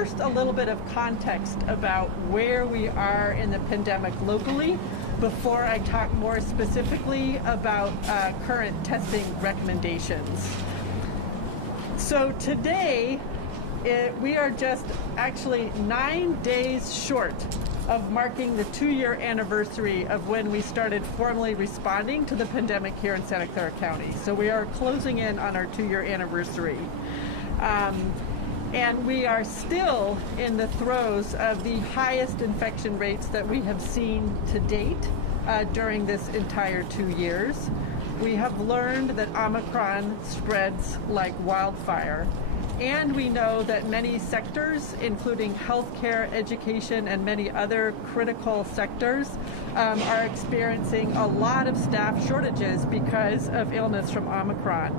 first, a little bit of context about where we are in the pandemic locally before I talk more specifically about current testing recommendations. So today, we are just actually 9 days short of marking the 2-year anniversary of when we started formally responding to the pandemic here in Santa Clara County. So we are closing in on our 2-year anniversary. And we are still in the throes of the highest infection rates that we have seen to date during this entire 2 years. We have learned that Omicron spreads like wildfire. And we know that many sectors, including healthcare, education, and many other critical sectors, are experiencing a lot of staff shortages because of illness from Omicron.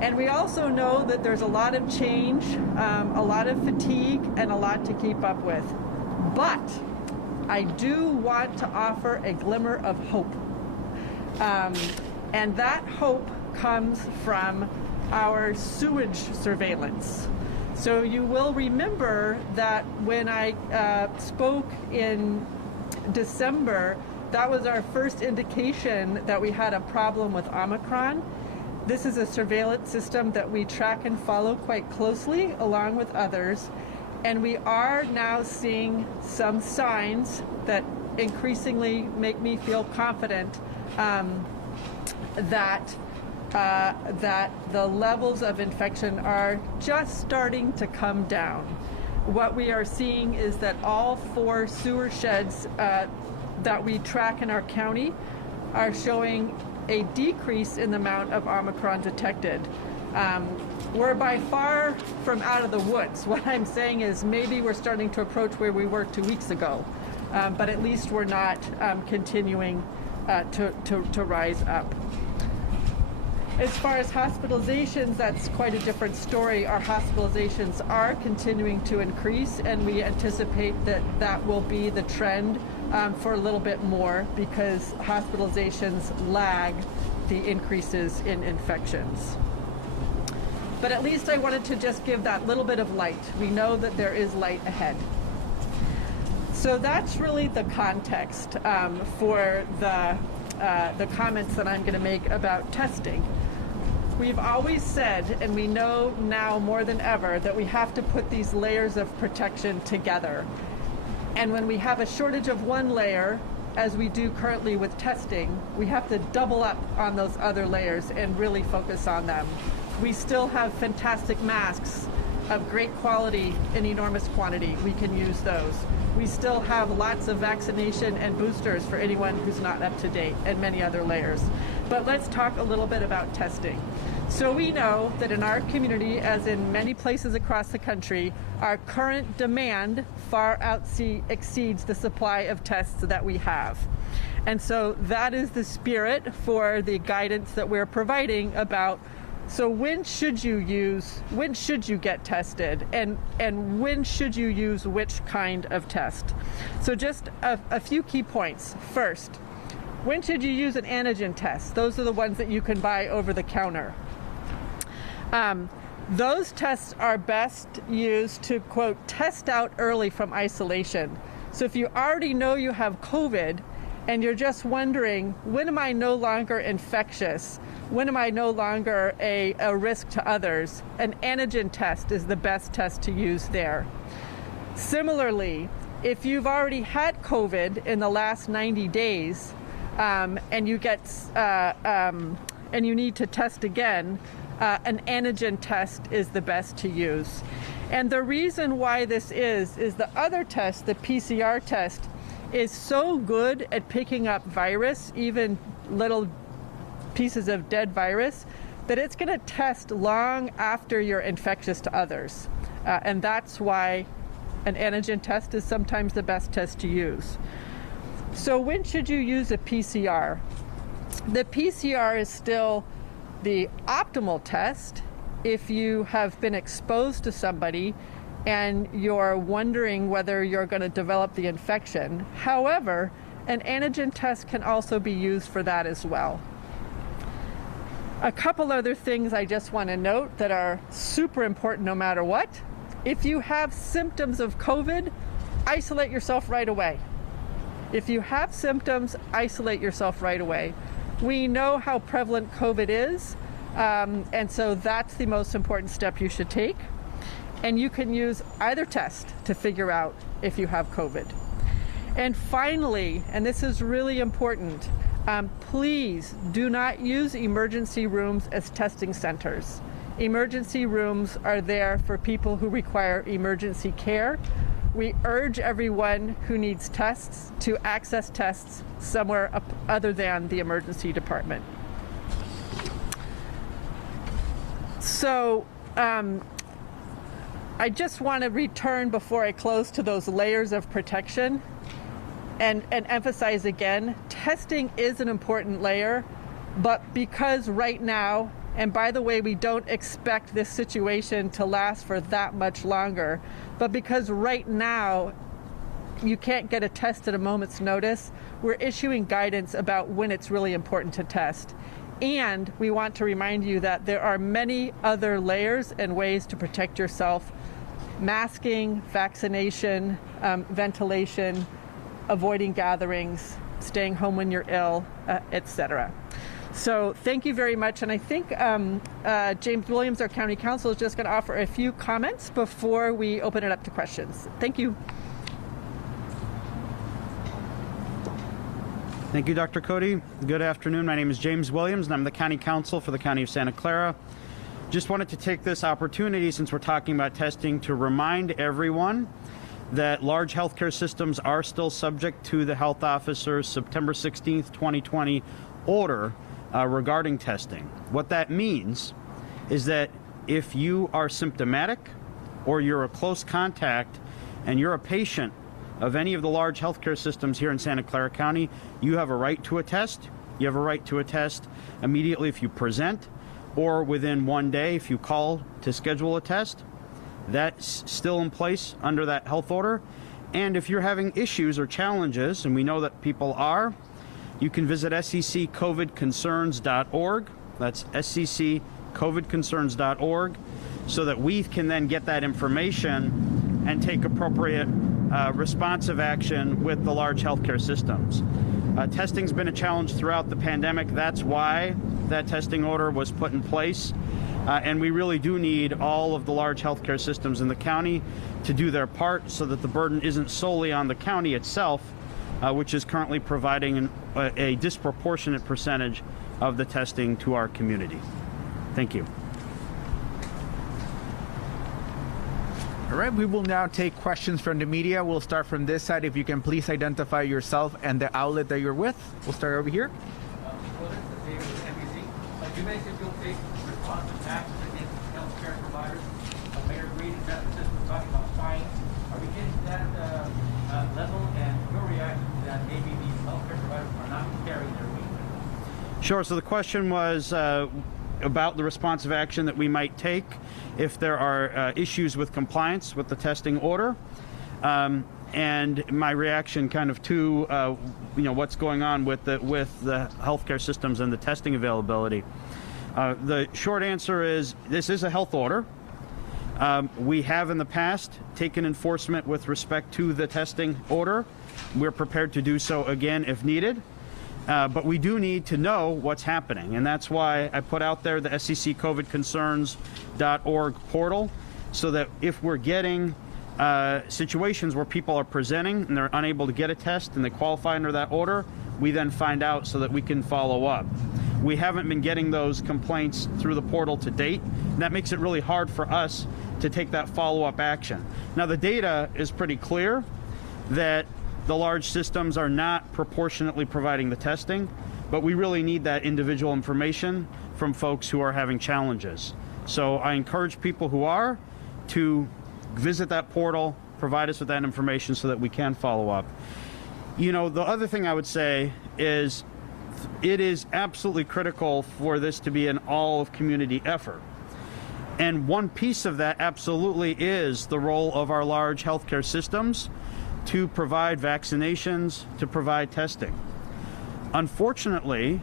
And we also know that there's a lot of change, a lot of fatigue, and a lot to keep up with. But I do want to offer a glimmer of hope. And that hope comes from our sewage surveillance. So you will remember that when I spoke in December, that was our first indication that we had a problem with Omicron. This is a surveillance system that we track and follow quite closely along with others. And we are now seeing some signs that increasingly make me feel confident that the levels of infection are just starting to come down. What we are seeing is that all 4 sewer sheds that we track in our county are showing a decrease in the amount of Omicron detected. We're by far from out of the woods. What I'm saying is maybe we're starting to approach where we were 2 weeks ago, but at least we're not continuing to rise up. As far as hospitalizations, that's quite a different story. Our hospitalizations are continuing to increase, and we anticipate that that will be the trend for a little bit more because hospitalizations lag the increases in infections. But at least I wanted to just give that little bit of light. We know that there is light ahead. So that's really the context for the comments that I'm going to make about testing. We've always said, and we know now more than ever, that we have to put these layers of protection together. And when we have a shortage of one layer, as we do currently with testing, we have to double up on those other layers and really focus on them. We still have fantastic masks of great quality in enormous quantity. We can use those. We still have lots of vaccination and boosters for anyone who's not up to date, and many other layers. But let's talk a little bit about testing. So we know that in our community, as in many places across the country, our current demand far exceeds the supply of tests that we have. And so that is the spirit for the guidance that we're providing about, so when should you get tested, and when should you use which kind of test? So just a few key points. First, when should you use an antigen test? Those are the ones that you can buy over the counter. Those tests are best used to, quote, test out early from isolation. So if you already know you have COVID and you're just wondering, when am I no longer infectious? When am I no longer a risk to others? An antigen test is the best test to use there. Similarly, if you've already had COVID in the last 90 days and you need to test again, an antigen test is the best to use. And the reason why this is the other test, the PCR test, is so good at picking up virus, even little pieces of dead virus, that it's going to test long after you're infectious to others. And that's why an antigen test is sometimes the best test to use. So when should you use a PCR? The PCR is still the optimal test if you have been exposed to somebody and you're wondering whether you're going to develop the infection. However, an antigen test can also be used for that as well. A couple other things I just want to note that are super important no matter what. If you have symptoms of COVID, isolate yourself right away. If you have symptoms, isolate yourself right away. We know how prevalent COVID is, and so that's the most important step you should take. And you can use either test to figure out if you have COVID. And finally, and this is really important, please do not use emergency rooms as testing centers. Emergency rooms are there for people who require emergency care. We urge everyone who needs tests to access tests somewhere other than the emergency department. So I just want to return before I close to those layers of protection and emphasize again, testing is an important layer, but because right now, and by the way, we don't expect this situation to last for that much longer, but because right now you can't get a test at a moment's notice, we're issuing guidance about when it's really important to test. And we want to remind you that there are many other layers and ways to protect yourself: masking, vaccination, ventilation, avoiding gatherings, staying home when you're ill, etc. So thank you very much. And I think James Williams, our county counsel, is just going to offer a few comments before we open it up to questions. Thank you. Thank you, Dr. Cody. Good afternoon. My name is James Williams, and I'm the county counsel for the County of Santa Clara. Just wanted to take this opportunity, since we're talking about testing, to remind everyone that large healthcare systems are still subject to the health officer's September 16th, 2020 order regarding testing. What that means is that if you are symptomatic or you're a close contact and you're a patient of any of the large healthcare systems here in Santa Clara County, you have a right to a test. You have a right to a test immediately if you present, or within 1 day if you call to schedule a test. That's still in place under that health order. And if you're having issues or challenges, and we know that people are, you can visit sccovidconcerns.org. That's sccovidconcerns.org, so that we can then get that information and take appropriate responsive action with the large healthcare systems. Testing's been a challenge throughout the pandemic. That's why that testing order was put in place. And we really do need all of the large healthcare systems in the county to do their part so that the burden isn't solely on the county itself, which is currently providing a disproportionate percentage of the testing to our community. Thank you. All right, we will now take questions from the media. We'll start from this side. If you can please identify yourself and the outlet that you're with. We'll start over here. Well, this is David with NBC. You mentioned you'll take responsive actions against healthcare providers. Mayor Reed and Justice was talking about fines. Are we getting to that level? And your reaction to that? Maybe these healthcare providers are not carrying their weight. Sure. So the question was about the responsive action that we might take if there are issues with compliance with the testing order. And my reaction kind of to what's going on with the healthcare systems and the testing availability. The short answer is this is a health order. We have in the past taken enforcement with respect to the testing order. We're prepared to do so again if needed. But we do need to know what's happening, and that's why I put out there the sccovidconcerns.org portal, so that if we're getting situations where people are presenting and they're unable to get a test and they qualify under that order, we then find out so that we can follow up. We haven't been getting those complaints through the portal to date, and that makes it really hard for us to take that follow-up action. Now, the data is pretty clear that the large systems are not proportionately providing the testing, but we really need that individual information from folks who are having challenges. So I encourage people who are to visit that portal, provide us with that information so that we can follow up. You know, the other thing I would say is it is absolutely critical for this to be an all-of-community effort. And one piece of that absolutely is the role of our large healthcare systems to provide vaccinations, to provide testing. Unfortunately,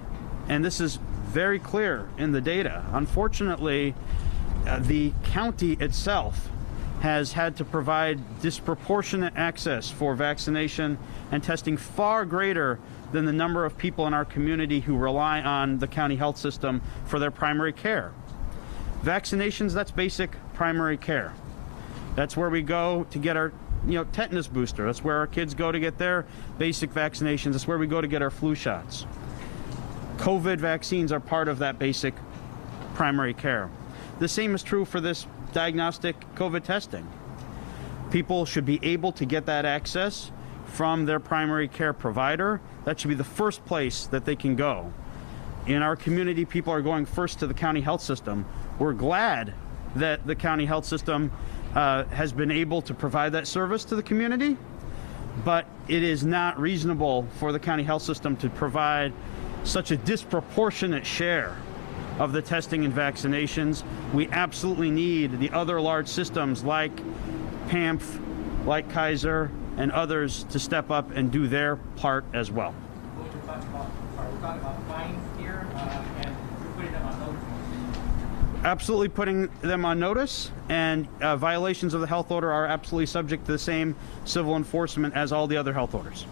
and this is very clear in the data, unfortunately, the county itself has had to provide disproportionate access for vaccination and testing far greater than the number of people in our community who rely on the county health system for their primary care. Vaccinations, that's basic primary care. That's where we go to get our tetanus booster. That's where our kids go to get their basic vaccinations. That's where we go to get our flu shots. COVID vaccines are part of that basic primary care. The same is true for this diagnostic COVID testing. People should be able to get that access from their primary care provider. That should be the first place that they can go. In our community, people are going first to the county health system. We're glad that the county health system has been able to provide that service to the community, but it is not reasonable for the county health system to provide such a disproportionate share of the testing and vaccinations. We absolutely need the other large systems like PAMF, like Kaiser, and others to step up and do their part as well. What we're talking about, are we talking about fines here, and we're putting them on notice? Absolutely putting them on notice, and violations of the health order are absolutely subject to the same civil enforcement as all the other health orders.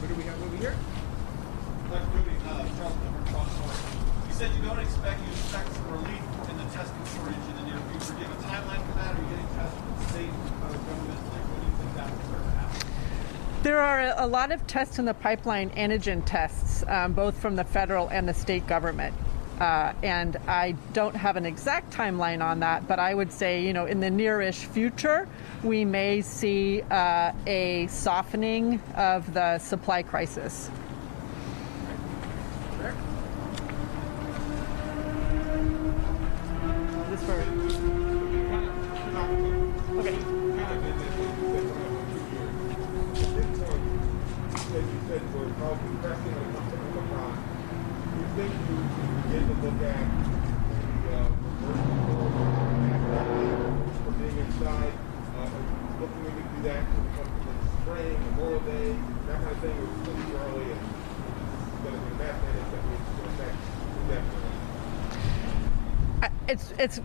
What do we have over here? You said you expect some relief in the testing shortage in the near future. Do you have a timeline for that? Are you getting tests from the state government? When do you think that will start to happen? There are a lot of tests in the pipeline, antigen tests, both from the federal and the state government. And I don't have an exact timeline on that, but I would say, in the nearish future, we may see a softening of the supply crisis. Okay. It's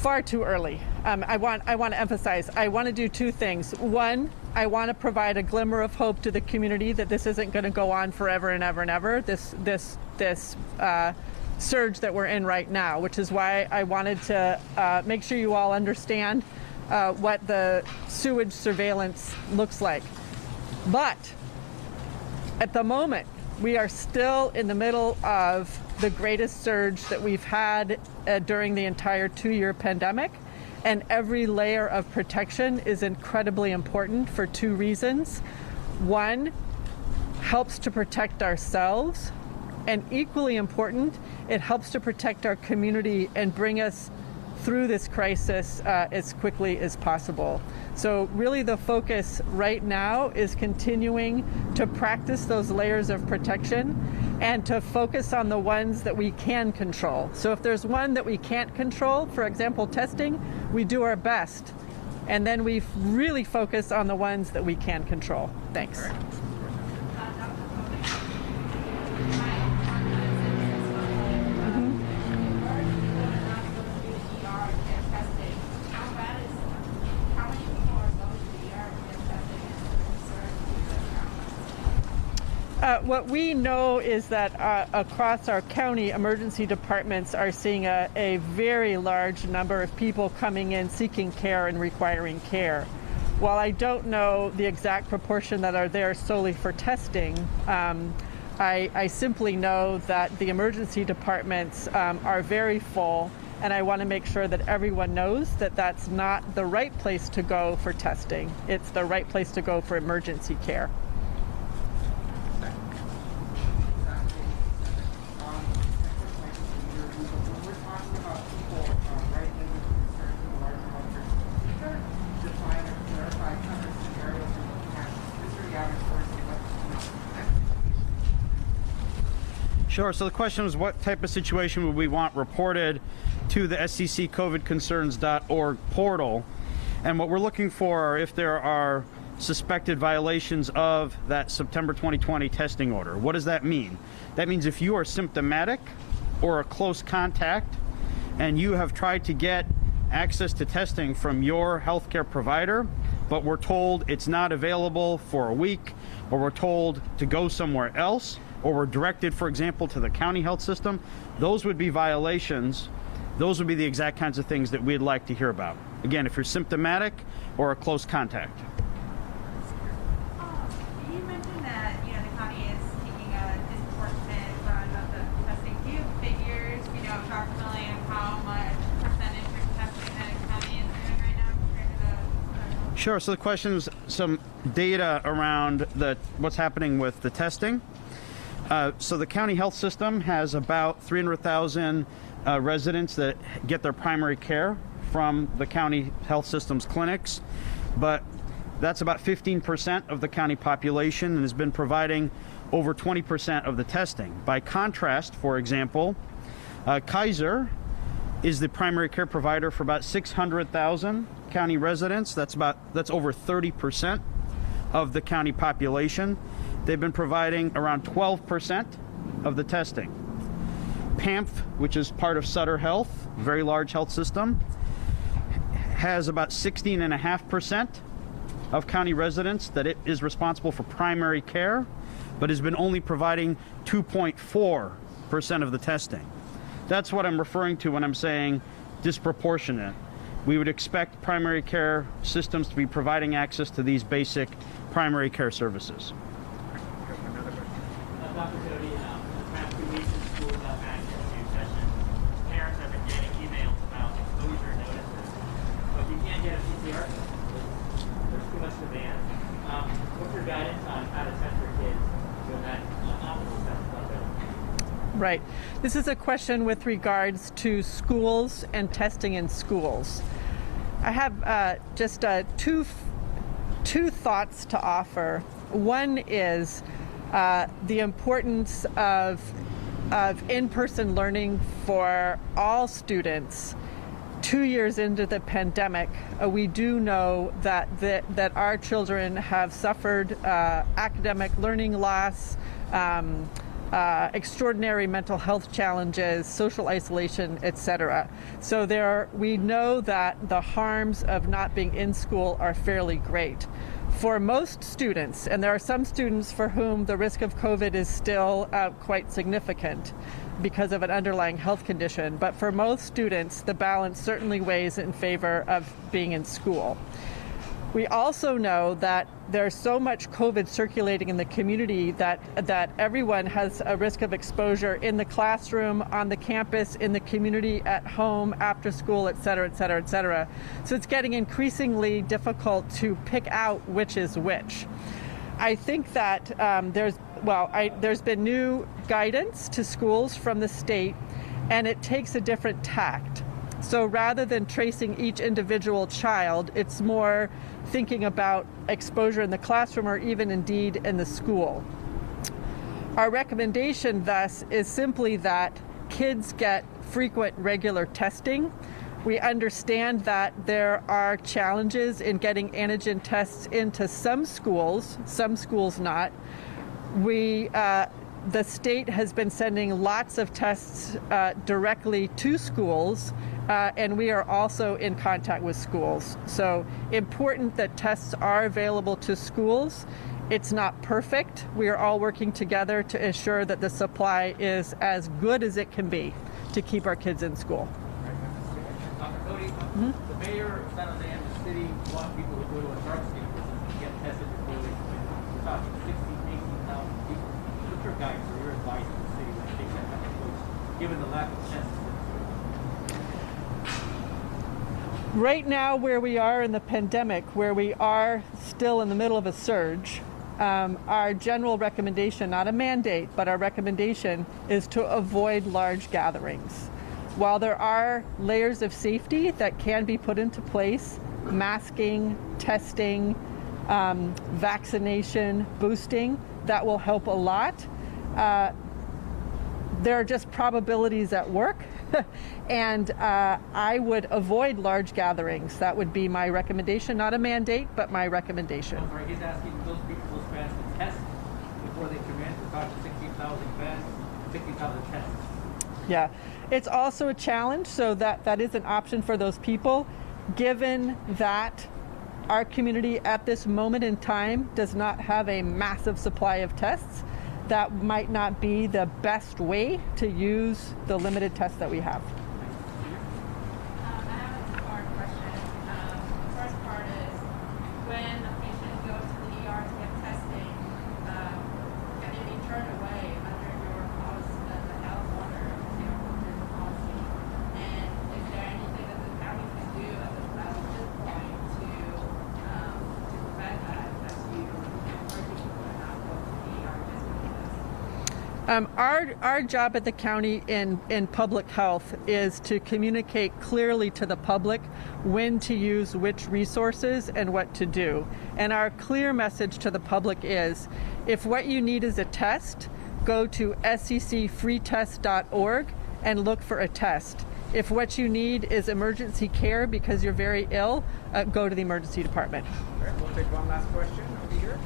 far too early. I want to emphasize, I want to do two things. One, I want to provide a glimmer of hope to the community that this isn't going to go on forever and ever and ever, this surge that we're in right now, which is why I wanted to make sure you all understand what the sewage surveillance looks like. But at the moment, we are still in the middle of the greatest surge that we've had during the entire 2-year pandemic, and every layer of protection is incredibly important for two reasons. One, helps to protect ourselves, and equally important, it helps to protect our community and bring us through this crisis as quickly as possible. So really the focus right now is continuing to practice those layers of protection and to focus on the ones that we can control. So if there's one that we can't control, for example, testing, we do our best. And then we really focus on the ones that we can control. Thanks. What we know is that across our county, emergency departments are seeing a very large number of people coming in seeking care and requiring care. While I don't know the exact proportion that are there solely for testing, I simply know that the emergency departments are very full, and I want to make sure that everyone knows that that's not the right place to go for testing. It's the right place to go for emergency care. Sure. So the question was, what type of situation would we want reported to the sccovidconcerns.org portal? And what we're looking for are if there are suspected violations of that September 2020 testing order. What does that mean? That means if you are symptomatic or a close contact and you have tried to get access to testing from your healthcare provider, but we're told it's not available for a week, or we're told to go somewhere else, or we're directed, for example, to the county health system, those would be violations. Those would be the exact kinds of things that we'd like to hear about. Again, if you're symptomatic or a close contact. You mentioned that the county is taking a disproportionate run of the testing. Do you have figures, approximately of how much percentage of testing that the county is doing right now compared to the Sure. So the question is some data around what's happening with the testing. So the county health system has about 300,000 residents that get their primary care from the county health system's clinics, but that's about 15% of the county population and has been providing over 20% of the testing. By contrast, for example, Kaiser is the primary care provider for about 600,000 county residents. That's over 30% of the county population. They've been providing around 12% of the testing. PAMF, which is part of Sutter Health, very large health system, has about 16.5% of county residents that it is responsible for primary care, but has been only providing 2.4% of the testing. That's what I'm referring to when I'm saying disproportionate. We would expect primary care systems to be providing access to these basic primary care services. Dr. Cody, in the past 2 weeks, schools have had new sessions. Parents have been getting emails about exposure notices, but you can't get a PCR test. There's too much demand. What's your guidance on how to test your kids when that optimal test is available? Right. This is a question with regards to schools and testing in schools. I have just two thoughts to offer. One is the importance of in-person learning for all students. 2 years into the pandemic, we do know that our children have suffered academic learning loss, extraordinary mental health challenges, social isolation, etc. So we know that the harms of not being in school are fairly great. For most students, and there are some students for whom the risk of COVID is still quite significant because of an underlying health condition, but for most students, the balance certainly weighs in favor of being in school. We also know that there's so much COVID circulating in the community that everyone has a risk of exposure in the classroom, on the campus, in the community, at home, after school, et cetera, et cetera, et cetera. So it's getting increasingly difficult to pick out which is which. I think that there's been new guidance to schools from the state, and it takes a different tact. So rather than tracing each individual child, it's more thinking about exposure in the classroom or even indeed in the school. Our recommendation thus is simply that kids get frequent, regular testing. We understand that there are challenges in getting antigen tests into some schools not. The state has been sending lots of tests directly to schools, and we are also in contact with schools. So important that tests are available to schools. It's not perfect. We are all working together to ensure that the supply is as good as it can be to keep our kids in school. Dr. Cody, the mayor of San Jose and the city want people to go to a dark state to get tested before they come in. We're talking 16,000, 18,000 people. What's your guidance or your advice to the city when they take that kind of approach, given the lack of tests? Right now, where we are in the pandemic, where we are still in the middle of a surge, our general recommendation, not a mandate, but our recommendation is to avoid large gatherings. While there are layers of safety that can be put into place, masking, testing, vaccination, boosting, that will help a lot. There are just probabilities at work. And I would avoid large gatherings. That would be my recommendation, not a mandate, but my recommendation. I'm sorry, he's asking those people, those fans to test before they come in. We're talking 16,000 fans, 16,000 tests. Yeah, it's also a challenge, so that is an option for those people, given that our community at this moment in time does not have a massive supply of tests. That might not be the best way to use the limited tests that we have. I have a two-part question. The first part is, when a patient goes to the ER to get testing, can they be turned away under your policy, the health order, your policy? And is there anything that the county can do at this point to prevent that, as you encourage people to not go to the ER just because? Our job at the county in public health is to communicate clearly to the public when to use which resources and what to do. And our clear message to the public is, if what you need is a test, go to secfreetest.org and look for a test. If what you need is emergency care because you're very ill, go to the emergency department. All right, we'll take one last question over here. You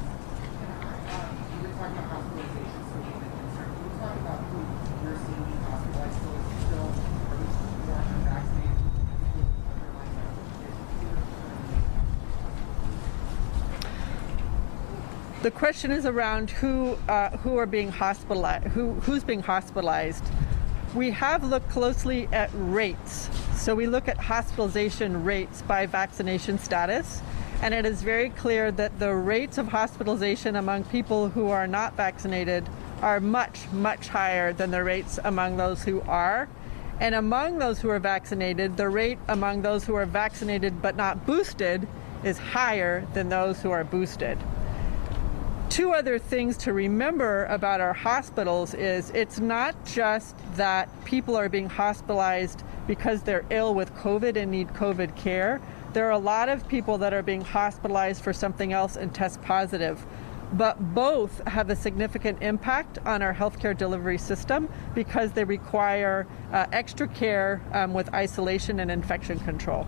were talking about hospitalization, so being a concern. Can you talk about who you're seeing being hospitalized? So it's still, are we more unvaccinated people with underlying medical conditions? The question is around who are being hospitalized, who's being hospitalized. We have looked closely at rates. So we look at hospitalization rates by vaccination status, and it is very clear that the rates of hospitalization among people who are not vaccinated are much, much higher than the rates among those who are. And among those who are vaccinated, the rate among those who are vaccinated but not boosted is higher than those who are boosted. Two other things to remember about our hospitals is it's not just that people are being hospitalized because they're ill with COVID and need COVID care. There are a lot of people that are being hospitalized for something else and test positive. But both have a significant impact on our healthcare delivery system because they require extra care with isolation and infection control.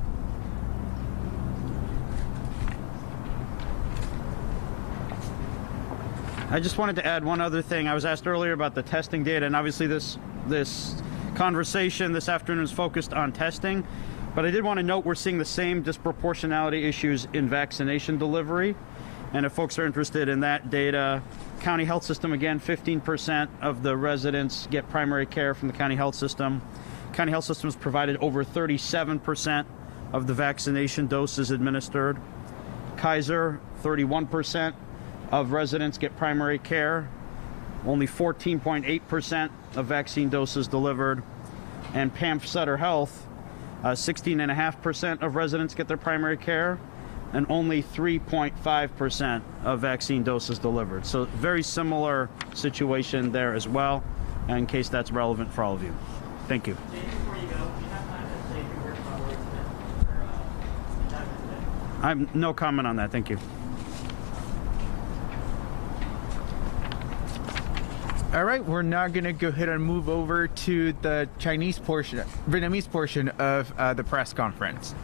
I just wanted to add one other thing. I was asked earlier about the testing data, and obviously this conversation this afternoon is focused on testing, but I did want to note we're seeing the same disproportionality issues in vaccination delivery. And if folks are interested in that data, county health system, again, 15% of the residents get primary care from the county health system. County health system has provided over 37% of the vaccination doses administered. Kaiser, 31% of residents get primary care. Only 14.8% of vaccine doses delivered. And PAMF Sutter Health, 16.5% of residents get their primary care, and only 3.5% of vaccine doses delivered. So very similar situation there as well, in case that's relevant for all of you. Thank you. Jay, before you go, do you have time to say a few words about where it's been for I have no comment on that. Thank you. All right, we're now going to go ahead and move over to the Vietnamese portion of the press conference.